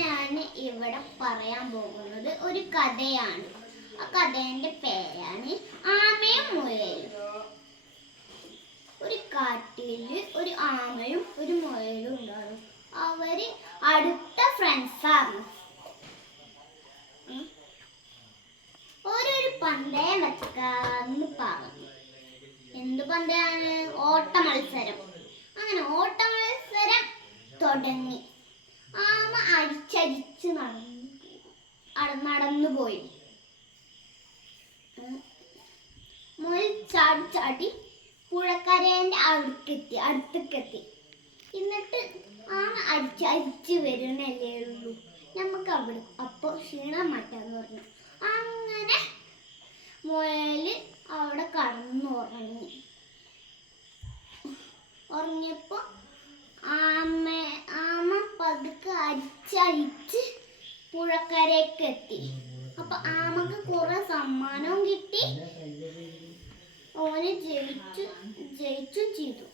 ഞാൻ ഇവിടെ പറയാൻ പോകുന്നത് ഒരു കഥയാണ്. ആ കഥയുടെ പേരാണ് ആമയും മുയലും. ഒരു കാട്ടില് ഒരു ആമയും ഒരു മുയലും ഉണ്ടാകും. അവര് അടുത്ത ഫ്രണ്ട്സാണ്. ഒരു പന്തയം വെക്കാന്ന് പറഞ്ഞു. എന്ത് പന്തയാണ്? ഓട്ട മത്സരം. അങ്ങനെ ഓട്ട മത്സരം തുടങ്ങി. ആമ അരിച്ചരിച്ച് നടന്നു പോയി. മുയൽ ചാടി ചാടി പുഴക്കരേന്റെ അടുത്തേക്കെത്തി. എന്നിട്ട് ആമ അരിച്ചരിച്ച് വരുന്നല്ലേ ഉള്ളൂ, നമുക്ക് അവിടെ അപ്പൊ ക്ഷീണം മാറ്റാന്ന് പറഞ്ഞു. അങ്ങനെ മുയല് അവിടെ ഉറങ്ങിയപ്പോ ആമ പതുക്കെ അരിച്ചരിച്ച് പുഴക്കരയ്ക്ക് എത്തി. അപ്പൊ ആമക്ക് കുറെ സമ്മാനവും കിട്ടി. ഓന് ജയിച്ചു ചെയ്തു.